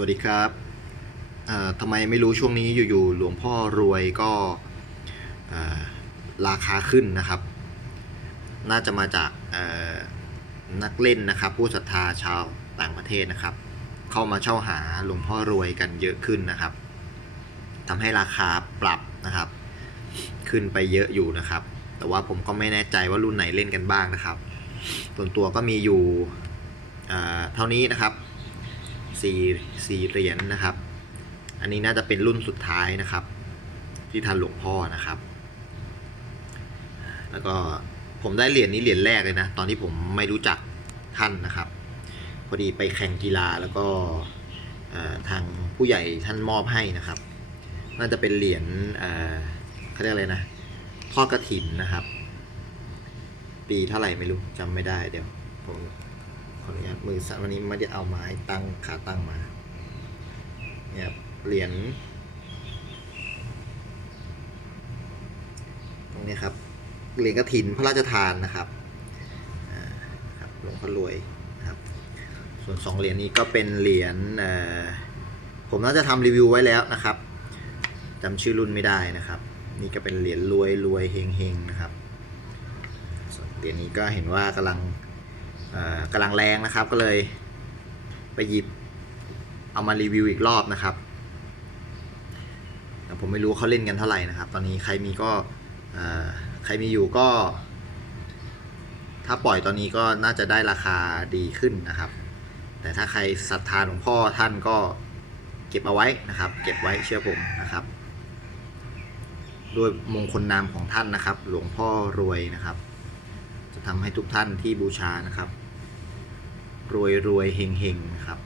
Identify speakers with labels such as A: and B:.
A: วัสดีครับทำไมไม่รู้ช่วงนี้อยู่ๆหลวงพ่อรวยก็ราคาขึ้นนะครับ น่าจะมาจากนักเล่นนะครับ ผู้ศรัทธาชาวต่างประเทศนะครับ เข้ามาเช่าหาหลวงพ่อรวยกันเยอะขึ้นนะครับทำให้ราคาปรับนะครับ ขึ้นไปเยอะอยู่นะครับ แต่ว่าผมก็ไม่แน่ใจว่ารุ่นไหนเล่นกันบ้างนะครับ ส่วนตัวก็มีอยู่เท่านี้นะครับ สี่สี่เหรียญนะครับ อันนี้น่าจะเป็นรุ่นสุดท้ายนะครับ ที่ทันหลวงพ่อนะครับ แล้วก็ผมได้เหรียญนี้เหรียญแรกเลยนะ ตอนที่ผมไม่รู้จักท่านนะครับ พอดีไปแข่งกีฬาแล้วก็ทางผู้ใหญ่ท่านมอบให้นะครับ น่าจะเป็นเหรียญเขาเรียกอะไรนะทอดกระถินนะครับ ปีเท่าไหร่ไม่รู้จำไม่ได้เดี๋ยวผม มือสั่นวันนี้ไม่ได้เอาไม้ตั้งขาตั้งมาเนี่ยเหรียญตรงนี้ครับเหรียญกระถินพระราชทานนะครับหลวงพ่อรวยนะครับ ส่วนสองเหรียญนี้ก็เป็นเหรียญผมน่าจะทำรีวิวไว้แล้วนะครับจำชื่อรุ่นไม่ได้นะครับ นี่ก็เป็นเหรียญรวยรวยเฮงเฮงนะครับส่วนเหรียญนี้ก็เห็นว่ากำลัง กำลังแรงนะครับก็เลยไปหยิบเอามารีวิวอีกรอบนะครับผมไม่รู้เขาเล่นกันเท่าไหร่นะครับ ตอนนี้ใครมีก็ใครมีอยู่ก็ ถ้าปล่อยตอนนี้ก็น่าจะได้ราคาดีขึ้นนะครับ แต่ถ้าใครศรัทธาหลวงพ่อท่านก็เก็บเอาไว้นะครับ เก็บไว้เชื่อผมนะครับ ด้วยมงคลนามของท่านนะครับ หลวงพ่อรวยนะครับ ทำให้ทุกท่านที่บูชานะครับ รวยรวยเฮงเฮงนะครับ